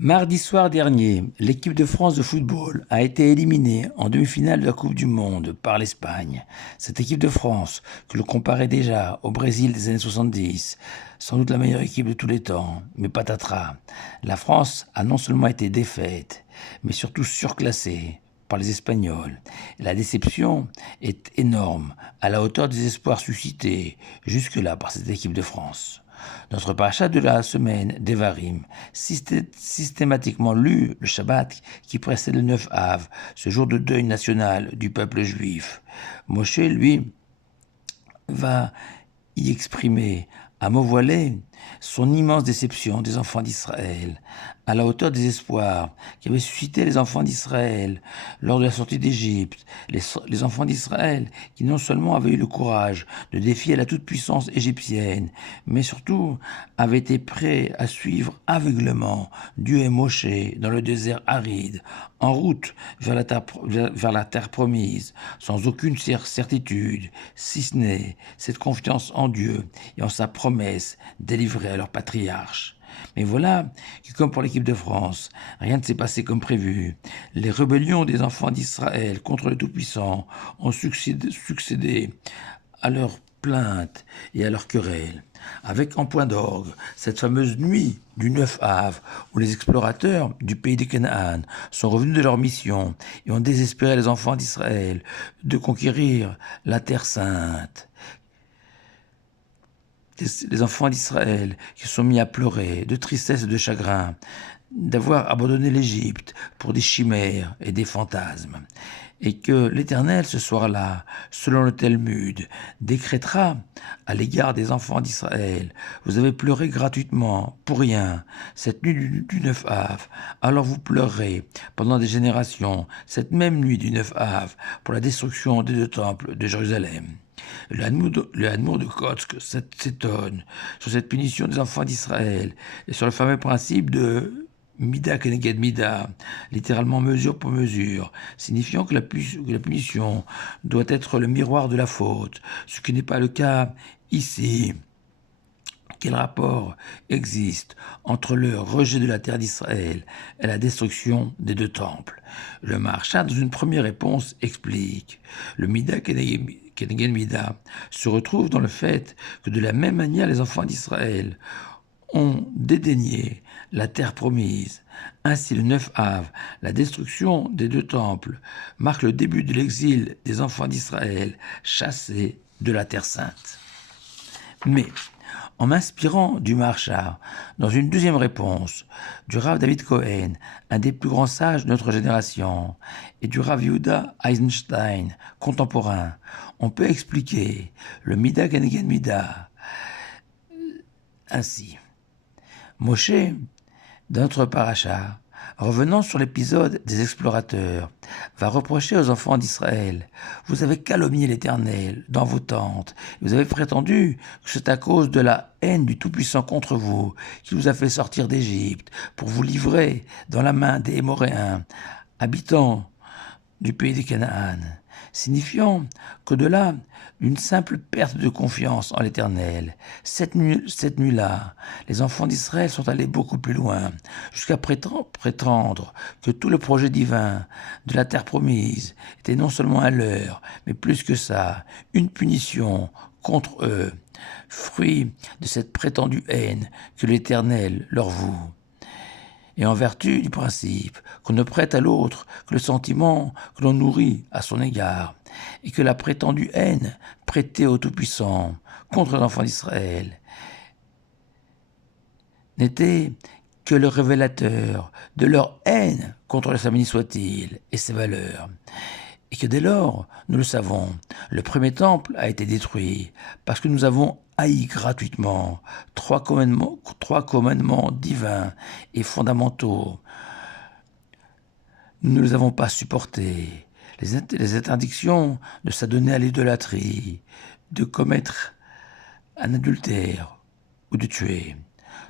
Mardi soir dernier, l'équipe de France de football a été éliminée en demi-finale de la Coupe du Monde par l'Espagne. Cette équipe de France, que l'on comparait déjà au Brésil des années 70, sans doute la meilleure équipe de tous les temps, mais patatras. La France a non seulement été défaite, mais surtout surclassée par les Espagnols. Et la déception est énorme, à la hauteur des espoirs suscités jusque-là par cette équipe de France. Notre paracha de la semaine, Devarim, systématiquement lu le Shabbat qui précède le 9 Av, ce jour de deuil national du peuple juif. Moshe, lui, va y exprimer à mots voilés son immense déception des enfants d'Israël, à la hauteur des espoirs qu'avaient suscité les enfants d'Israël lors de la sortie d'Égypte, les enfants d'Israël qui non seulement avaient eu le courage de défier la toute-puissance égyptienne, mais surtout avaient été prêts à suivre aveuglement Dieu et Moshe dans le désert aride, en route vers la terre promise, sans aucune certitude, si ce n'est cette confiance en Dieu et en sa promesse délivrée à leur patriarche. Mais voilà que, comme pour l'équipe de France, rien ne s'est passé comme prévu. Les rébellions des enfants d'Israël contre le Tout-Puissant ont succédé à leurs plaintes et à leurs querelles, avec en point d'orgue cette fameuse nuit du 9 Av, où les explorateurs du pays de Canaan sont revenus de leur mission et ont désespéré les enfants d'Israël de conquérir la Terre Sainte. Les enfants d'Israël qui se sont mis à pleurer de tristesse et de chagrin d'avoir abandonné l'Égypte pour des chimères et des fantasmes. Et que l'Éternel, ce soir-là, selon le Talmud, décrétera à l'égard des enfants d'Israël: vous avez pleuré gratuitement, pour rien, cette nuit du 9 Av, alors vous pleurerez pendant des générations, cette même nuit du 9 Av, pour la destruction des deux temples de Jérusalem. Le Hadmour de Kotsk s'étonne sur cette punition des enfants d'Israël et sur le fameux principe de Mida Keneged Mida, littéralement mesure pour mesure, signifiant que la punition doit être le miroir de la faute, ce qui n'est pas le cas ici. Quel rapport existe entre le rejet de la terre d'Israël et la destruction des deux temples? Le Maharsha, dans une première réponse, explique: le Mida Keneged Mida se retrouve dans le fait que de la même manière les enfants d'Israël ont dédaigné la terre promise. Ainsi, le 9 Av, la destruction des deux temples, marque le début de l'exil des enfants d'Israël chassés de la terre sainte. Mais, en m'inspirant du Maharsha, dans une deuxième réponse, du Rav David Cohen, un des plus grands sages de notre génération, et du Rav Yehuda Eisenstein, contemporain, on peut expliquer le Mida Keneged Mida ainsi. Moshe, dans notre paracha, revenant sur l'épisode des explorateurs, va reprocher aux enfants d'Israël: vous avez calomnié l'Éternel dans vos tentes, vous avez prétendu que c'est à cause de la haine du Tout-Puissant contre vous qui vous a fait sortir d'Égypte pour vous livrer dans la main des Hémoréens, habitants du pays de Canaan, signifiant qu'au-delà d'une simple perte de confiance en l'Éternel, cette nuit-là, les enfants d'Israël sont allés beaucoup plus loin, jusqu'à prétendre que tout le projet divin de la terre promise était non seulement un leurre, mais plus que ça, une punition contre eux, fruit de cette prétendue haine que l'Éternel leur voue. Et en vertu du principe qu'on ne prête à l'autre que le sentiment que l'on nourrit à son égard, et que la prétendue haine prêtée au Tout-Puissant contre les enfants d'Israël n'était que le révélateur de leur haine contre le Saint-Béni soit-il et ses valeurs. Et que dès lors, nous le savons, le premier temple a été détruit parce que nous avons haï gratuitement trois commandements divins et fondamentaux. Nous ne les avons pas supportés. Les interdictions de s'adonner à l'idolâtrie, de commettre un adultère ou de tuer.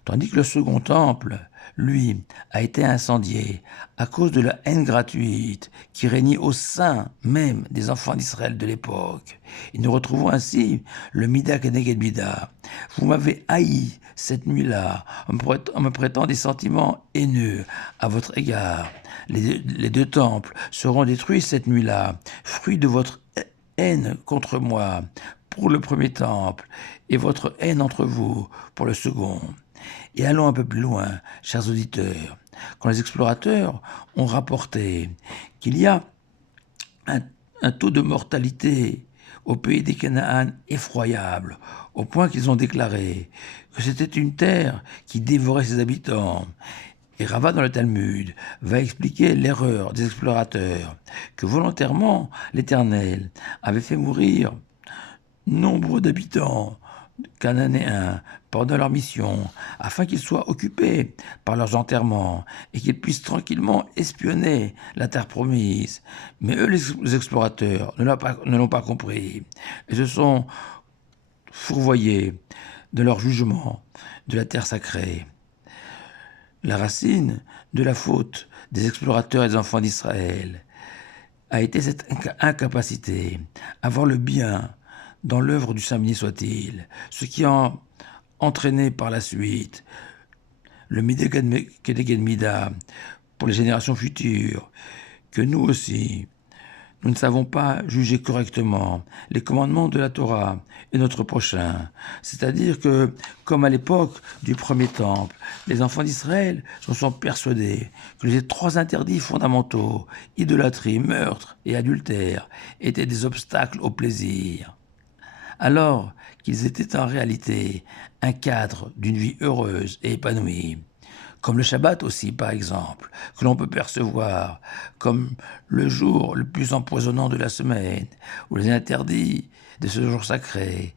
tandis que le second temple, lui, a été incendié à cause de la haine gratuite qui régnait au sein même des enfants d'Israël de l'époque. Et nous retrouvons ainsi le Mida Keneged Mida. Vous m'avez haï cette nuit-là en me prêtant des sentiments haineux à votre égard. Les deux temples seront détruits cette nuit-là, fruit de votre haine contre moi pour le premier temple et votre haine entre vous pour le second. Et allons un peu plus loin, chers auditeurs. Quand les explorateurs ont rapporté qu'il y a un taux de mortalité au pays des Canaan effroyable, au point qu'ils ont déclaré que c'était une terre qui dévorait ses habitants. Et Rava dans le Talmud va expliquer l'erreur des explorateurs, que volontairement l'Éternel avait fait mourir nombre d'habitants cananéens pendant leur mission, afin qu'ils soient occupés par leurs enterrements et qu'ils puissent tranquillement espionner la terre promise. Mais eux, les explorateurs, ne l'ont pas compris et se sont fourvoyés de leur jugement de la terre sacrée. La racine de la faute des explorateurs et des enfants d'Israël a été cette incapacité à voir le bien dans l'œuvre du Saint béni soit-il, ce qui a entraîné par la suite le Kedeged Mida pour les générations futures, que nous aussi, nous ne savons pas juger correctement les commandements de la Torah et notre prochain. C'est-à-dire que, comme à l'époque du premier temple, les enfants d'Israël se sont persuadés que les trois interdits fondamentaux, idolâtrie, meurtre et adultère, étaient des obstacles au plaisir, alors qu'ils étaient en réalité un cadre d'une vie heureuse et épanouie. Comme le Shabbat aussi, par exemple, que l'on peut percevoir comme le jour le plus empoisonnant de la semaine, où les interdits de ce jour sacré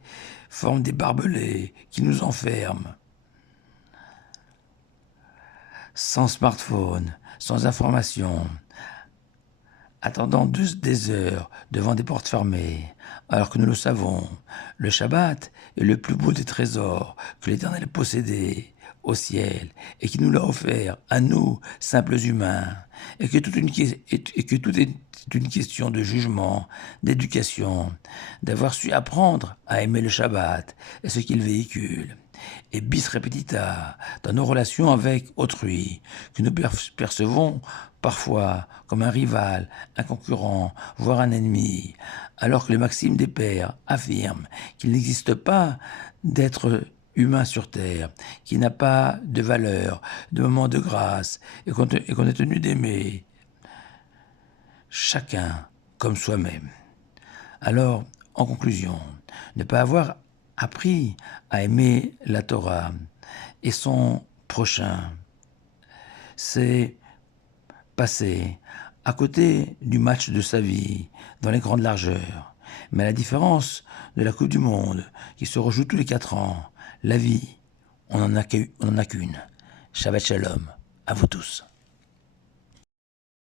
forment des barbelés qui nous enferment. Sans smartphone, sans information, attendant des heures devant des portes fermées, alors que nous le savons, le Shabbat est le plus beau des trésors que l'Éternel possédait au ciel et qui nous l'a offert à nous, simples humains, et que tout est une question de jugement, d'éducation, d'avoir su apprendre à aimer le Shabbat et ce qu'il véhicule. Et bis repetita, dans nos relations avec autrui, que nous percevons parfois comme un rival, un concurrent, voire un ennemi, alors que les maximes des pères affirment qu'il n'existe pas d'être humain sur terre, qui n'a pas de valeur, de moment de grâce, et qu'on est tenu d'aimer chacun comme soi-même. Alors, en conclusion, ne pas avoir appris à aimer la Torah et son prochain, c'est passer à côté du match de sa vie dans les grandes largeurs. Mais à la différence de la Coupe du Monde qui se rejoue tous les 4 ans, la vie, on n'en a qu'une. Shabbat Shalom à vous tous.